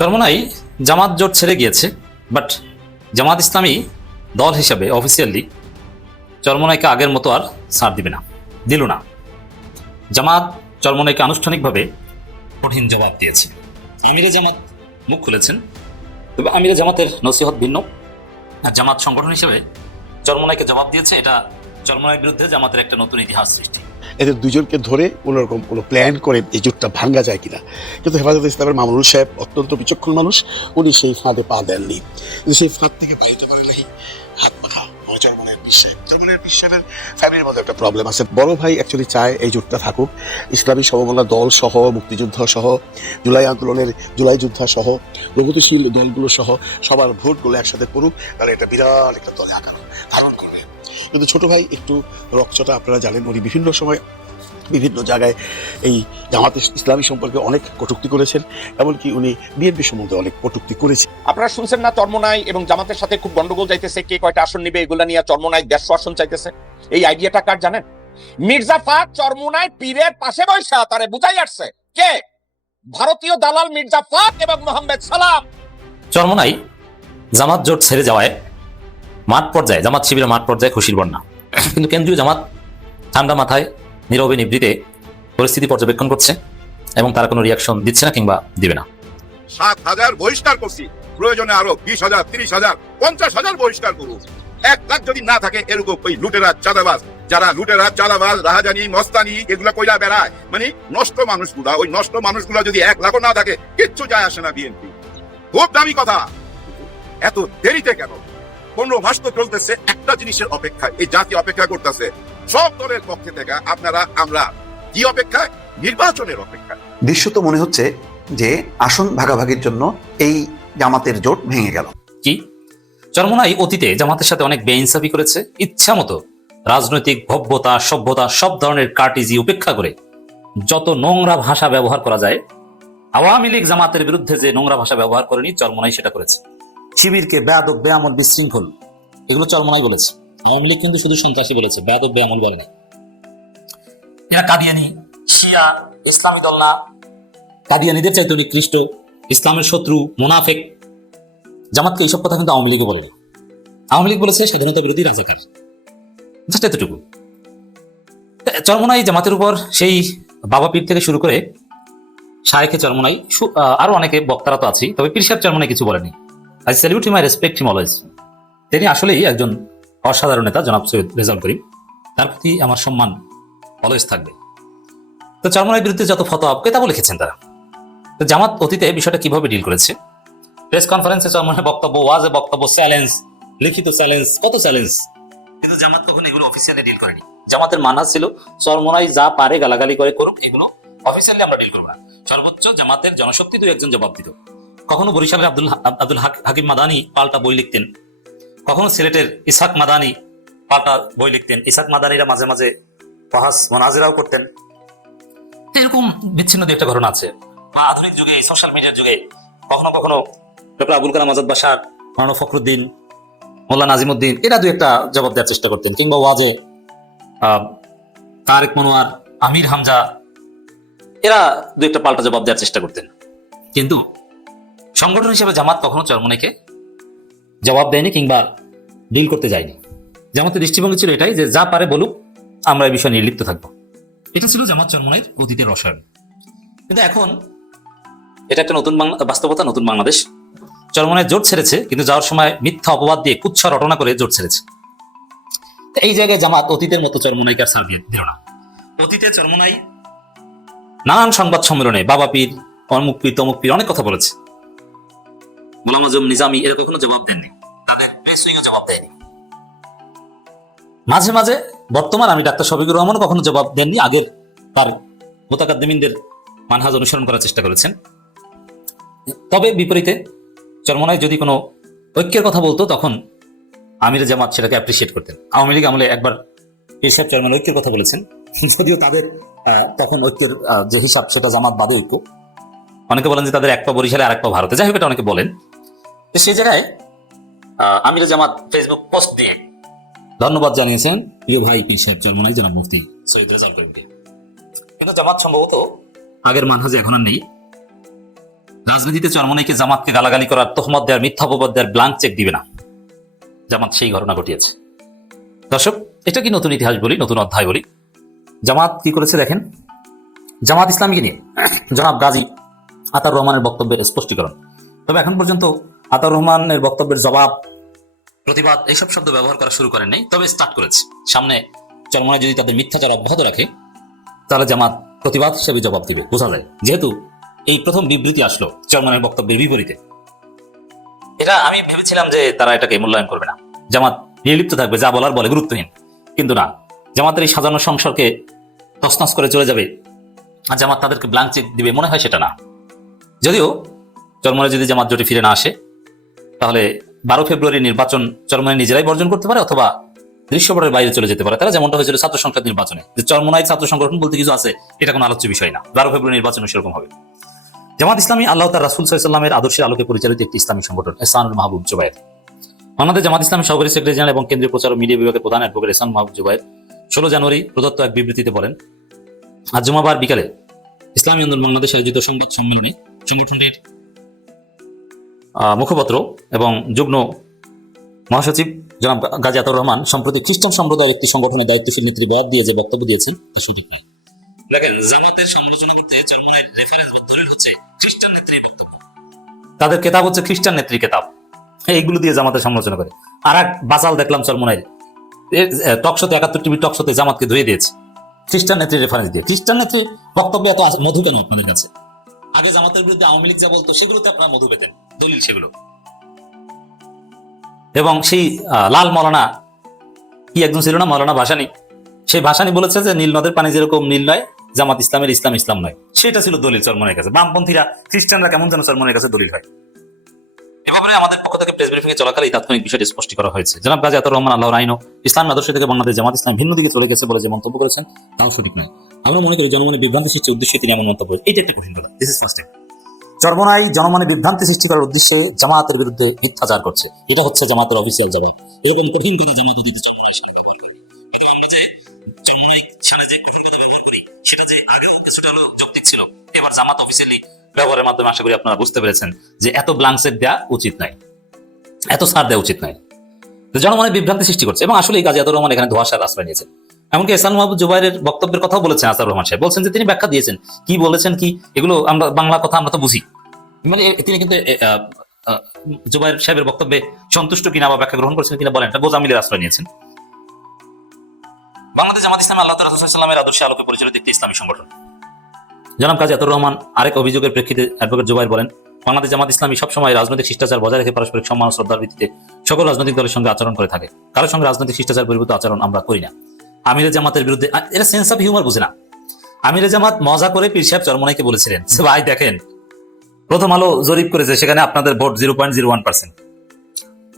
চরমোনাই জামাত জোট ছেড়ে গিয়েছে, বাট জামাত ইসলামী দল হিসাবে অফিসিয়ালি চরমোনাইকে আগের মতো আর ছাড় দিবে না, দিল না। জামাত চরমোনাইকে আনুষ্ঠানিকভাবে কঠিন জবাব দিয়েছে। আমিরে জামাত মুখ খুলেছেন, তবে আমিরে জামাতের নসিহত ভিন্ন। আর জামাত সংগঠন হিসেবে চরমোনাইকে জবাব দিয়েছে, এটা চরমোনাইয়ের বিরুদ্ধে জামাতের একটা নতুন ইতিহাস সৃষ্টি। এদের দুজনকে ধরে কোনোরকম কোনো প্ল্যান করে এই জোটটা ভাঙ্গা যায় কিনা, কিন্তু হেফাজতে ইসলামের মামুনুল সাহেব অত্যন্ত বিচক্ষণ মানুষ, উনি সেই ফাঁদে পা দেননি। কিন্তু সেই ফাঁদ থেকে বাইতে পারে নাই হাত পাখা চরমোনাইয়ের বিশ্বের ফ্যামিলির মধ্যে একটা প্রবলেম আছে। বড় ভাই অ্যাকচুয়ালি চায় এই জোটটা থাকুক, ইসলামী সমমনা দল সহ, মুক্তিযুদ্ধ সহ, জুলাই আন্দোলনের জুলাই যোদ্ধা সহ, প্রগতিশীল দলগুলো সহ সবার ভোটগুলো একসাথে করুক, তাহলে এটা বিরাট একটা দলে আকার ধারণ করবে। কিন্তু ছোট ভাই একটু রকচটা, আপনারা জানেন উনি বিভিন্ন সময় বিভিন্ন জায়গায় এই জামাত ইসলামী সম্পর্কে অনেক কটূক্তি করেছেন, এমনকি উনি বিএনপি সম্বন্ধে অনেক কটূক্তি করেছেন। আপনারা শুনছেন না চরমোনাই এবং জামাতের সাথে খুব গন্ডগোল যাইতেছে, কে কয়টা আসন নিবে এগুলা নিয়ে। চরমোনাই 150 আসন চাইতেছে। এই আইডিয়াটা কার জানেন? মির্জা ফাক চরমোনাই পীরের পাশে বসা তারে বুঝাই আসছে কে? ভারতীয় দালাল মির্জা ফাক এবং মোহাম্মদ সালাম। চরমোনাই জামাত জোট ছেড়ে যাওয়ায় মাঠ পর্যায়ে, জামাত শিবিরের মাঠ পর্যায়ে খুশির বন্যা, কিন্তু কেন্দ্রীয় জামাত ঠান্ডা মাথায় নীরবে নিবৃতে পরিস্থিতি পর্যবেক্ষণ করছে এবং তারা কোনো রিয়াকশন দিচ্ছে না কিংবা দিবে না। 7,000 বহিষ্কার করছি, প্রয়োজনে আরো 20,000, 30,000, 50,000 বহিষ্কার করুন। 1 লাখ যদি না থাকে এরকম ওই লুটেরা চাঁদাবাজ, যারা লুটেরা চাঁদাবাজ রাহাজানি মস্তানি এগুলা কইরা বেড়ায়, মানে নষ্ট মানুষগুলা, ওই নষ্ট মানুষগুলা যদি 1 লাখও না থাকে কিচ্ছু যায় আসে না বিএনপি। খুব দামি কথা। এত দেরিতে কেন? 15 মাস তো চলতেছে একটা জিনিসের অপেক্ষায়, এই জাতি অপেক্ষা করতেছে সব দলের পক্ষে থেকে। আপনারা আমরা কি অপেক্ষায়? নির্বাচনের অপেক্ষায়। দৃশ্য তো মনে হচ্ছে যে আসন ভাগাভাগির জন্য এই জামাতের জোট ভেঙে গেল। কি চরমোনাই অতীতে জামাতের সাথে অনেক বেইনসাফি করেছে, ইচ্ছা মতো রাজনৈতিক ভব্যতা সভ্যতা সব ধরনের কার্টিজি উপেক্ষা করে যত নোংরা ভাষা ব্যবহার করা যায়, আওয়ামী লীগ জামাতের বিরুদ্ধে যে নোংরা ভাষা ব্যবহার করেনি, চরমোনাই সেটা করেছে। শিবিরকে বেয়াদব, বেআমল, বিশৃঙ্খল, এগুলো চরমোনাই বলেছে। আওয়ামী লীগ কিন্তু শুধু সন্ত্রাসী বলেছে, বেয়াদব বেআমল বলে না। এরা কাদিয়ানি, শিয়া, ইসলামী দল না, কাদিয়ানিদের চাইতে নিকৃষ্ট, ইসলামের শত্রু, মুনাফেক। জামাতকে এইসব কথা কিন্তু আওয়ামী লীগও বলে না। আওয়ামী লীগ বলেছে স্বাধীনতা বিরোধী রাজাকার, জাস্ট এতটুকু। চরমোনাই জামাতের উপর সেই বাবা পীর থেকে শুরু করে শায়েখে চরমোনাই, আরো অনেকে বক্তারা তো আছেই, তবে পীর সাহেব চরমোনাই কিছু বলেনি। I salute him, I respect him always. তিনি আসলেই একজন অসাধারণ নেতা, জনাব সৈয়দ রেজাউল করিম, তার প্রতি আমার সম্মান অলওয়েজ থাকবে। তো চরমোনাইয়ের বিরুদ্ধে যত ফতোয়া কেতাবও লিখেছেন তারা। তো জামাত অতীতে বিষয়টা কিভাবে ডিল করেছে, প্রেস কনফারেন্সে চরমোনাই বক্তব্য, ওয়াজে বক্তব্য, চ্যালেঞ্জ, লিখিত চ্যালেঞ্জ, কত চ্যালেঞ্জ, কিন্তু জামাত কখনো এগুলো অফিসিয়ালি ডিল করেনি। জামাতের মানহাজ ছিল চরমোনাই যা পারে গালাগালি করে করুক, এগুলো অফিসিয়ালি আমরা ডিল করবো না। সর্বোচ্চ জামাতের জনশক্তি দুই একজন জবাব দিত। কখনো বরিশালের আব্দুল হাকিম মাদানি পাল্টা বই লিখতেন, কখনো সিলেটের ইসহাক মাদানি পাল্টা বই লিখতেন। ইসহাক মাদানিরা মাঝে মাঝে বাহাস মোনাজেরাও করতেন। এরকম বিচ্ছিন্ন দু একটা ঘটনা আছে। আধুনিক যুগে, সোশ্যাল মিডিয়ার যুগে কখনো কখনো ডক্টর আবুল কালাম আজাদ বাসার, মাওলানা ফখরুদ্দিন, মোল্লা নাজিমুদ্দিন, এরা দু একটা জবাব দেওয়ার চেষ্টা করতেন, কিংবা ওয়াজে তারেক মনোয়ার, আমির হামজা, এরা দু একটা পাল্টা জবাব দেওয়ার চেষ্টা করতেন। কিন্তু সংগঠন হিসেবে জামাত কখনো চরমোনাইকে জবাব দেয়নি কিংবা ডিল করতে যায়নি। জামাতের দৃষ্টিভঙ্গি ছিল এটাই যে যা পারে বলুক, আমরা এই বিষয়ে নির্লিপ্ত থাকবো। এটা ছিল জামাত চরমোনাইয়ের অতীতের রসায়ন। কিন্তু এখন এটা একটা নতুন বাস্তবতা, নতুন বাংলাদেশ। চরমোনাই জোট ছেড়েছে, কিন্তু যাওয়ার সময় মিথ্যা অপবাদ দিয়ে কুচ্ছা রটনা করে জোট ছেড়েছে। এই জায়গায় জামাত অতীতের মতো চরমোনাইকে আর ছাড় দিল না। অতীতে চরমোনাই নানান সংবাদ সম্মেলনে বাবা পীর, অমুক পীর, তমুক পীর অনেক কথা বলেছে। গোলাম আজম, নিজামী এরা কখনো জবাব দেননি, তাদের প্রেস উইংও জবাব দেয়নি। মাঝে মাঝে বর্তমান আমি ডাক্তার শফিকুর রহমান কখনো জবাব দেননি, আগের তার মুতাকাদ্দিমিনদের মানহাজ অনুসরণ করার চেষ্টা করেছেন। তবে বিপরীতে চরমোনাই যদি কোনো ঐক্যের কথা বলতো, তখন আমির জামাত সেটাকে অ্যাপ্রিসিয়েট করতেন। আওয়ামী লীগ আমলে একবার পীর সাহেব চরমোনাই ঐক্যের কথা বলেছেন, যদিও তাদের তখন ঐক্যের যে হিসাব সেটা জামাত বাদে ঐক্য। অনেকে বলেন যে তাদের এক পা বরিশালে আর এক পা ভারতে, যাই হোক এটা অনেকে বলেন। সেই জায়গায় আমির জামাত ফেসবুক পোস্ট দিয়ে ধন্যবাদ জানিয়েছেন প্রিয় ভাই পীর সাহেব চরমোনাই, জনাব মুফতি সৈয়দ রেজাউল করিমকে। কিন্তু জামাত সম্ভবত আগের মানহাজে এখন আর নেই। রাজনীতিতে চরমনাইকে জামাতকে গালাগালি করার, তহমত দেওয়ার, মিথ্যা অপবাদ দেওয়ার ব্ল্যাঙ্ক চেক দিবে না। জামাত সেই ঘটনা ঘটিয়েছে। দর্শক, এটা কি নতুন ইতিহাস বলি, নতুন অধ্যায় বলি। জামাত কি করেছে দেখেন। জামাত ইসলামীকে নিয়ে জনাব গাজী আতাউর রহমানের বক্তব্যের স্পষ্টীকরণ। তবে এখন পর্যন্ত আতাউর রহমানের বক্তব্যের জবাব, প্রতিবাদ এইসব শব্দ ব্যবহার করা শুরু করেন নাই, তবে স্টার্ট করেছে। সামনে চরমনাই যদি তাদের মিথ্যাচার অব্যাহত রাখে তাহলে জামাত প্রতিবাদ হিসেবে জবাব দিবে, বোঝা যায়। যেহেতু এই প্রথম বিবৃতি আসলো চরমনাইয়ের বক্তব্যের বিপরীতে, এটা আমি ভেবেছিলাম যে তারা এটাকে মূল্যায়ন করবে না, জামাত নির্লিপ্ত থাকবে, যা বলার বলে, গুরুত্বহীন। কিন্তু না, জামাতের এই সাজানো সংসারকে তছনছ করে চলে যাবে আর জামাত তাদেরকে ব্ল্যাঙ্ক চেক দিবে, মনে হয় সেটা না। যদিও চরমনাই যদি জামাত জোটে ফিরে না আসে তাহলে 12 ফেব্রুয়ারি নির্বাচন চরমনাই নিজেরাই বর্জন করতে পারে অথবা দৃশ্যপটের বাইরে চলে যেতে পারে। তারা যেমনটা হয়েছিল ছাত্র সংসদ নির্বাচনে, যে চরমনাই ছাত্র সংগঠন বলতে কিছু আছে, এটা কোনো আলোচ্য বিষয় না। 12 ফেব্রুয়ারি নির্বাচন সেরকম হবে। জামাত ইসলামী আল্লাহ তার রাসূল সাল্লাল্লাহু আলাইহি ওয়াসাল্লামের আদর্শের আলোকে পরিচালিত একটি ইসলামী সংগঠন। এহসানুল মাহবুব জুবায়ের বাংলাদেশ জামাত ইসলামী সহকারী সেক্রেটারি জেনারেল এবং কেন্দ্রীয় প্রচার ও মিডিয়া বিভাগের প্রধান অ্যাডভোকেট এহসানুল মাহবুব জুবায়ের 16 জানুয়ারি প্রদত্ত এক বিবৃতিতে বলেন, আজ জুমাবার বিকালে ইসলামী আন্দোলন বাংলাদেশ আয়োজিত সংবাদ সম্মেলনে সংগঠনটির মুখপাত্র এবং যুগ্ম মহাসচিব জনাব গাজী আতাউর রহমান সম্প্রতি খ্রিস্টান সম্প্রদায়ের একটি সংগঠনের দায়িত্বশীল নেত্রী বরাদ দিয়ে যে বক্তব্য দিয়েছেন তা সঠিক নয়। দেখেন, জামাতের সমালোচনা করতে চরমনাইয়ের রেফারেন্স বা দলিল হচ্ছে খ্রিস্টান নেত্রীর বক্তব্য, তাদের কেতাব হচ্ছে খ্রিস্টান নেত্রী কেতাব, এইগুলো দিয়ে জামাতের সমালোচনা করে। আর এক বাচাল দেখলাম চরমনাইয়ের টকশোতে, 71 টিভি টকশোতে জামাতকে ধুয়ে দিয়েছে খ্রিস্টান নেত্রীর রেফারেন্স দিয়ে। খ্রিস্টান নেত্রীর বক্তব্য এত মধু কেন আপনাদের কাছে? আগে জামাতের বিরুদ্ধে আওয়ামী লীগ যা বলতো সেগুলোতে আপনারা মধু পেতেন, দলিল সেগুলো। এবং সেই লাল মৌলানা কি একজন ছিল না, মৌলানা ভাসানী, সেই ভাসানী বলেছে যে নীল নদের পানি যেরকম নীল নয়, জামাত ইসলামের ইসলাম ইসলাম নয়। সেটা ছিল দলিল চরমনাইয়ের কাছে। বামপন্থীরা, খ্রিস্টানরা কেমন যেন চরমনাইয়ের কাছে দলিল হয়। এভাবে আমাদের পক্ষ থেকে প্রেস ব্রিফিং এ চলাকালে এই তাৎক্ষণিক বিষয়টি স্পষ্ট করা হয়েছে। জনাব গাজী আতাউর রহমান আল্লাহর আইন ও ইসলাম আদর্শ থেকে বাংলাদেশ জামাত ইসলাম ভিন্ন দিকে চলে গেছে বলে যে মন্তব্য করেছেন তাও সঠিক নয়। আমরা মনে করি জনমনে বিভ্রান্তি সৃষ্টির উদ্দেশ্যে তিনি এমন মন্তব্য, এইটা একটা কঠিন কথা। This is first time Charmonai জনমনে বিভ্রান্তি সৃষ্টি করার উদ্দেশ্যে জামাতের বিরুদ্ধে মিথ্যাচার করছে, এটা হচ্ছে জামাতের অফিসিয়াল জবাব। এরকম কঠিন করে জামাত দিতে চরমনাই সারা ব্যবহার করে, কিন্তু আমরা যে চরমনাই সারা যে কঠিন কথা ব্যবহার করি সেটা যে আগেও কিছুটা হলো যৌক্তিক ছিল, এবার জামাত অফিসিয়ালি ব্যবহারের মাধ্যমে আশা করি আপনারা বুঝতে পেরেছেন যে এত ব্ল্যাঙ্কসেট দেওয়া উচিত নয়, এত সার দেওয়া উচিত নয়। জনমনে বিভ্রান্তি সৃষ্টি করছে এবং আসলে গাজী আতাউর রহমান এখানে ধোঁয়াশার আশ্রয় নিয়েছেন। এমনকি এহসানুল মাহবুব জুবায়েরের বক্তব্যের কথাও বলেছেন আতাউর রহমান সাহেব, বলছেন যে তিনি ব্যাখ্যা দিয়েছেন, কি বলেছেন কি এগুলো আমরা বাংলা কথা আমরা তো বুঝি। মানে তিনি কিন্তু জুবায়ের সাহেবের বক্তব্যে সন্তুষ্ট কিনা বা ব্যাখ্যা গ্রহণ করেছেন কিনা বলেন, এটা গোজামিলের আশ্রয় নিয়েছেন। বাংলাদেশ জামাত ইসলামী আল্লাহ তাআলা রাসূল সাল্লাল্লাহু আলাইহি ওয়াসাল্লামের আদর্শে আলোকে পরিচালিত একটি ইসলামী সংগঠন। জনাব গাজী আতাউর রহমান আরেক অভিযোগের প্রেক্ষিতে অ্যাডভোকেট জুবায়ের বলেন, বাংলাদেশ জামাত ইসলামী সবসময় রাজনৈতিক শিষ্টাচার বজায় রেখে পারস্পরিক সম্মান ও শ্রদ্ধার ভিত্তিতে সকল রাজনৈতিক দলের সঙ্গে আচরণ করে থাকে। কারোর সঙ্গে রাজনৈতিক শিষ্টাচার পরিবর্তিত আচরণ আমরা করি না। আমিরে জামাতের বিরুদ্ধে এরা সেন্স অফ হিউমার বুঝে না। আমিরে জামাত মজা করে পীর সাহেব চরমনাইকে বলেছিলেন, ভাই দেখেন প্রথম আলো জরিপ করেছে, সেখানে আপনাদের ভোট 0.01%,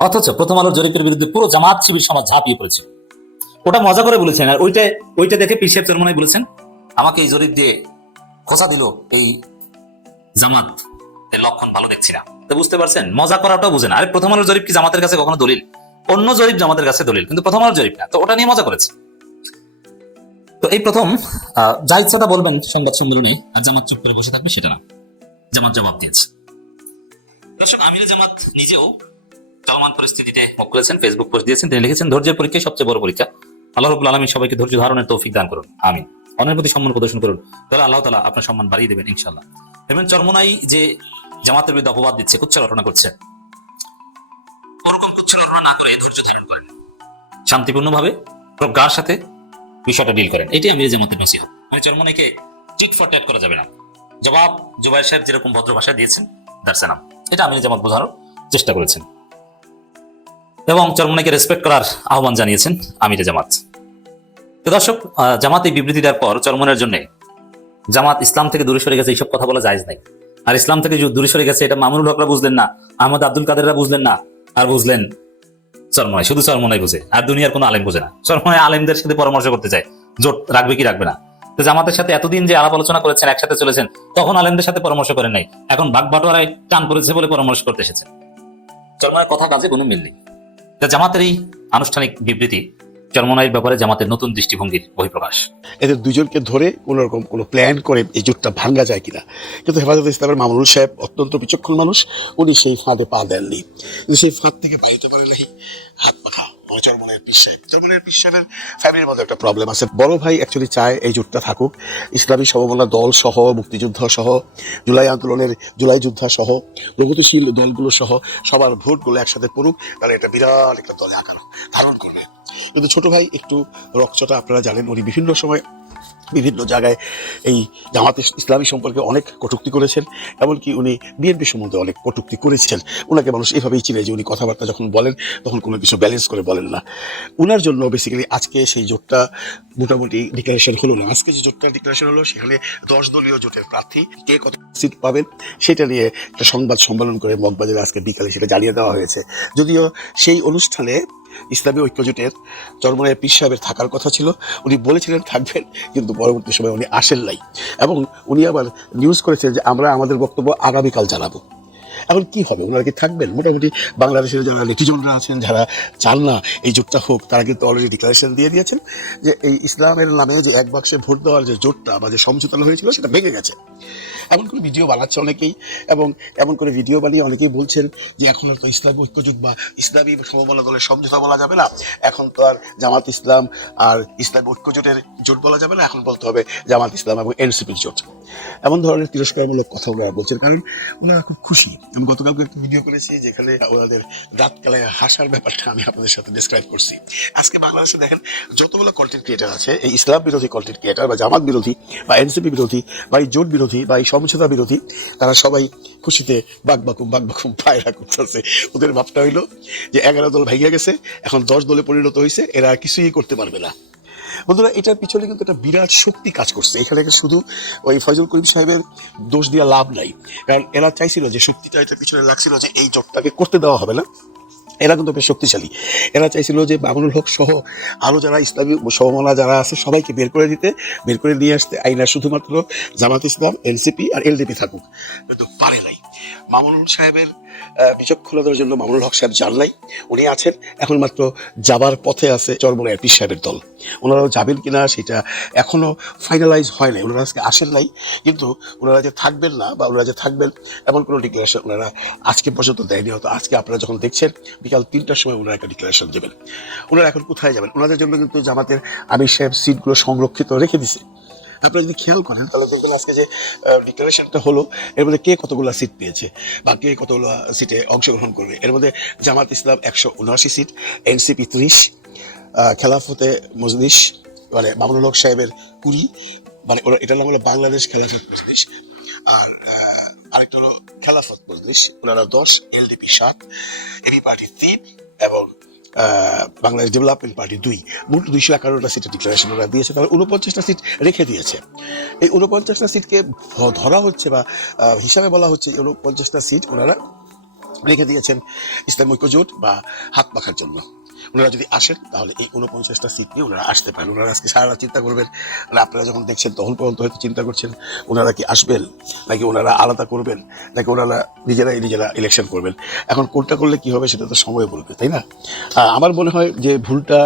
অথচ প্রথম আলোর জরিপের বিরুদ্ধে পুরো জামাত শিবির সমাজ ঝাঁপিয়ে পড়েছে। ওটা মজা করে বলেছেন, আর ওইটা দেখে পীর সাহেব চরমনাই বলেছেন আমাকে এই জরিপ দিয়ে খোঁচা দিল এই জামাত এর লক্ষণ ভালো দেখছি না। তো বুঝতে পারছেন, মজা করাটাও বুঝে না। আরে প্রথম আলোর জরিপ কি জামাতের কাছে কখনো দলিল? অন্য জরিপ জামাতের কাছে দলিল, কিন্তু প্রথম আলোর জরিপ না। তো ওটা নিয়ে মজা করেছে। তো এই প্রথম যা ইচ্ছাটা বলবেন সংবাদ সম্মেলনে, আর জামাত চুপ করে বসে থাকবে সেটা না, জামাত জবাব দিয়েছে। দর্শক, আমিরে জামাত নিজেও চলমান পরিস্থিতিতে মুখ খুলেছেন, ফেসবুক পোস্ট দিয়েছেন। তিনি লিখেছেন, ধৈর্যের পরীক্ষাই সবচেয়ে বড় পরীক্ষা। আল্লাহ রাব্বুল আলামিন সবাইকে ধৈর্য ধারণের তৌফিক দান করুন, আমিন। অন্যের প্রতি সম্মান প্রদর্শন করুন, তাহলে আল্লাহ তাআলা আপনার সম্মান বাড়িয়ে দেবেন ইনশাআল্লাহ। এবং চরমনাই যে জামাতের বিরুদ্ধে অপবাদ দিচ্ছে, কুচ্ছা রটনা করছে, ওরকম কুচ্ছা রটনা না করে ধৈর্য ধারণ করেন, শান্তিপূর্ণভাবে প্রজ্ঞার সাথে বিষয়টা ডিল করেন। এটি আমিরে জামাতের নসিহত। মানে চরমনাইকে টিট ফর ট্যাট করা যাবে না। জবাব জুবায়ের সাহেব যেরকম ভদ্র ভাষায় দিয়েছেন, দ্যাটস এনাফ। এটা আমিরে জামাত বোঝানোর চেষ্টা করেছেন এবং চরমনাইকে রেসপেক্ট করার আহ্বান জানিয়েছেন আমিরে জামাত। তো দর্শক, জামাত এই বিবৃতি দেওয়ার পর চরমনাইয়ের জন্য জামাত ইসলাম থেকে দূরে সরে গেছে, এইসব কথা বলা জায়েজ নাই। আর ইসলাম থেকে দূরে সরে গেছে এটা মামুনুল হকরা বুঝলেন না, আহমদ আব্দুল কাদেররা বুঝলেন না, আর বুঝলেন চরমনাই। শুধু চরমনাই বুঝে, আর দুনিয়ার কোনো আলেম বুঝে না। চরমনাই আলেমদের সাথে পরামর্শ করতে চায়, জোট রাখবে কি রাখবে না। তো জামাতের সাথে এতদিন যে আলাপ আলোচনা করেছেন, একসাথে চলেছেন, তখন আলেমদের সাথে পরামর্শ করেন নাই। এখন ভাগ বাটোয়ারায় টান পড়েছে বলে পরামর্শ করতে এসেছেন। চরমনাইয়ের কথা কাজে কোনো মিল নেই। জামাতের এই আনুষ্ঠানিক বিবৃতি চরমোনাইয়ের ব্যাপারে জামাতের নতুন দৃষ্টিভঙ্গির বহিঃপ্রকাশ। এদের দুজনকে ধরে কোনোরকম কোনো প্ল্যান করে এই জোটটা ভাঙ্গা যায় কিনা, কিন্তু হেফাজতে ইসলামের মামুনুল সাহেব অত্যন্ত বিচক্ষণ মানুষ, উনি সেই ফাঁদে পা দেননি। কিন্তু সেই ফাঁদ থেকে বাইতে পারে নাই হাত পাখা চরমোনাইয়ের পীর সাহেব। চরমোনাইয়ের পীর সাহেবের ফ্যামিলির মধ্যে একটা প্রবলেম আছে। বড় ভাই অ্যাকচুয়ালি চায় এই জোটটা থাকুক, ইসলামী সমমনা দল সহ, মুক্তিযুদ্ধ সহ, জুলাই আন্দোলনের জুলাই যোদ্ধা সহ, প্রগতিশীল দলগুলো সহ সবার ভোটগুলো একসাথে পড়ুক, তাহলে এটা বিরাট একটা দলে আকার ধারণ করবে। কিন্তু ছোট ভাই একটু রকচটা, আপনারা জানেন উনি বিভিন্ন সময় বিভিন্ন জায়গায় এই জামাত ইসলামী সম্পর্কে অনেক কটূক্তি করেছেন, এমনকি উনি বিএনপি সম্বন্ধে অনেক কটূক্তি করেছেন। ওনাকে মানুষ এভাবেই চিনে যে উনি কথাবার্তা যখন বলেন তখন কোনো কিছু ব্যালেন্স করে বলেন না। ওনার জন্য বেসিক্যালি আজকে সেই জোটটা মোটামুটি ডিক্লারেশন হলো না। আজকে যে জোটটা ডিক্লারেশন হলো সেখানে 10 দলীয় জোটের প্রার্থী কে কত সিট পাবেন সেটা নিয়ে একটা সংবাদ সম্মেলন করে মগবাজারে আজকে বিকালে সেটা জানিয়ে দেওয়া হয়েছে। যদিও সেই অনুষ্ঠানে ইসলামী ঐক্যজোটের চরমোনাইয়ের পীর সাহেবের থাকার কথা ছিল, উনি বলেছিলেন থাকবেন, কিন্তু পরবর্তী সময় উনি আসেন নাই। এবং উনি আবার নিউজ করেছেন যে আমরা আমাদের বক্তব্য আগামীকাল জানাবো। এখন কি হবে, ওনারা কি থাকবেন? মোটামুটি বাংলাদেশের যারা নেটিজনরা আছেন, যারা চান না এই জোটটা হোক, তারা কিন্তু অলরেডি ডিক্লারেশন দিয়ে দিয়েছেন যে এই ইসলামের নামে যে এক বাক্সে ভোট দেওয়ার যে জোটটা বা যে সমঝোতা হয়েছিল সেটা ভেঙে গেছে। এমন করে ভিডিও বানাচ্ছে অনেকেই, এবং এমন করে ভিডিও বানিয়ে অনেকেই বলছেন যে এখন আর তো ইসলামী ঐক্যজোট বা ইসলামী সমমনা দলের সমঝোতা বলা যাবে না, এখন তো আর জামাত ইসলাম আর ইসলামী ঐক্যজোটের জোট বলা যাবে না, এখন বলতে হবে জামাত ইসলাম এবং এনসিপির জোট। এমন ধরনের তিরস্কারমূলক কথা ওনারা বলছেন, কারণ ওনারা খুব খুশি। আমি গতকালকে একটা ভিডিও করেছি যেখানে ওনাদের রাত কালায় হাসার ব্যাপারটা আমি আপনাদের সাথে ডিসক্রাইব করছি। আজকে বাংলাদেশে দেখেন যতগুলো কন্টেন্ট ক্রিয়েটার আছে, এই ইসলাম বিরোধী কন্টেন্ট ক্রিয়েটার বা জামাত বিরোধী বা এনসিপি বিরোধী বা এই জোট বিরোধী বা এই সমঝোতা বিরোধী, তারা সবাই খুশিতে বাকবাকুম পায়রা করতেছে। ওদের ভাবটা হইলো যে 11 দল ভেঙে গেছে, এখন 10 দলে পরিণত হয়েছে, এরা কিছুই করতে পারবে না। বন্ধুরা, এটার পিছনে কিন্তু একটা বিরাট শক্তি কাজ করছে। এখানে শুধু ওই ফয়জুল করিম সাহেবের দোষ দিয়ে লাভ নাই, কারণ এরা চাইছিল যে শক্তিটা এটার পিছনে লাগছিল যে এই জোটটাকে করতে দেওয়া হবে না। এরা কিন্তু বেশ শক্তিশালী। এরা চাইছিল যে মামুনুল হক সহ আরো যারা ইসলামী সমমনা যারা আছে সবাইকে বের করে নিয়ে আসতে, আইনা শুধুমাত্র জামাত ইসলাম, এনসিপি আর এলডিপি থাকুক, কিন্তু পারে নাই। মামুনুল সাহেবের বিচক্ষণতার জন্য মামুনুল হক সাহেব যান নাই, উনি আছেন। এখন মাত্র যাবার পথে আছে চরমোনাইয়ের পীর সাহেবের দল। ওনারাও যাবেন কিনা সেটা এখনো ফাইনালাইজ হয় নাই, ওনারা আজকে আসেন নাই। কিন্তু ওনারা যে থাকবেন না বা ওনারা যে থাকবেন এমন কোনো ডিক্লারেশন ওনারা আজকে পর্যন্ত দেয়নি। হয়তো আজকে আপনারা যখন দেখছেন বিকাল 3টার সময় ওনারা একটা ডিক্লারেশন দেবেন। ওনারা এখন কোথায় যাবেন? ওনাদের জন্য কিন্তু জামাতের আমির সাহেব সিটগুলো সংরক্ষিত রেখে দিছে। আপনারা যদি খেয়াল করেন তাহলে দেখবেন আজকে যে ডিক্লারেশনটা হলো এর মধ্যে কে কতগুলো সিট পেয়েছে বা কে কতগুলো সিটে অংশগ্রহণ করবে। এর মধ্যে জামাত ইসলাম 179 সিট, এনসিপি 30, খেলাফতে মজলিস মানে মামুনুল হক সাহেবের 20, মানে ওরা এটার নাম হলো বাংলাদেশ খেলাফত মজলিস, আর আরেকটা হলো খেলাফত মজলিস, ওনারা 10, এলডিপি 7, এবি পার্টি 3 এবং বাংলাদেশ ডেভেলপমেন্ট পার্টি 2, মোট 251টা সিটের ডিক্লারেশন ওরা দিয়েছে। তাহলে 49টা সিট রেখে দিয়েছে। এই 49টা সিটকে ধরা হচ্ছে বা হিসাবে বলা হচ্ছে 49টা সিট ওনারা রেখে দিয়েছেন ইসলাম ঐক্যজোট বা হাত পাখার জন্য। ওনারা যদি আসেন তাহলে এই 49টা সিট নিয়ে ওনারা আসতে পারেন। ওনারা আজকে সারা চিন্তা করবেন, আপনারা যখন দেখছেন তখন পর্যন্ত হয়তো চিন্তা করছেন ওনারা কি আসবেন, নাকি ওনারা আলাদা করবেন, নাকি ওনারা নিজেরা ইলেকশন করবেন। এখন কোনটা করলে কি হবে সেটা তো সময় বলবে, তাই না? আমার মনে হয় যে ভুলটা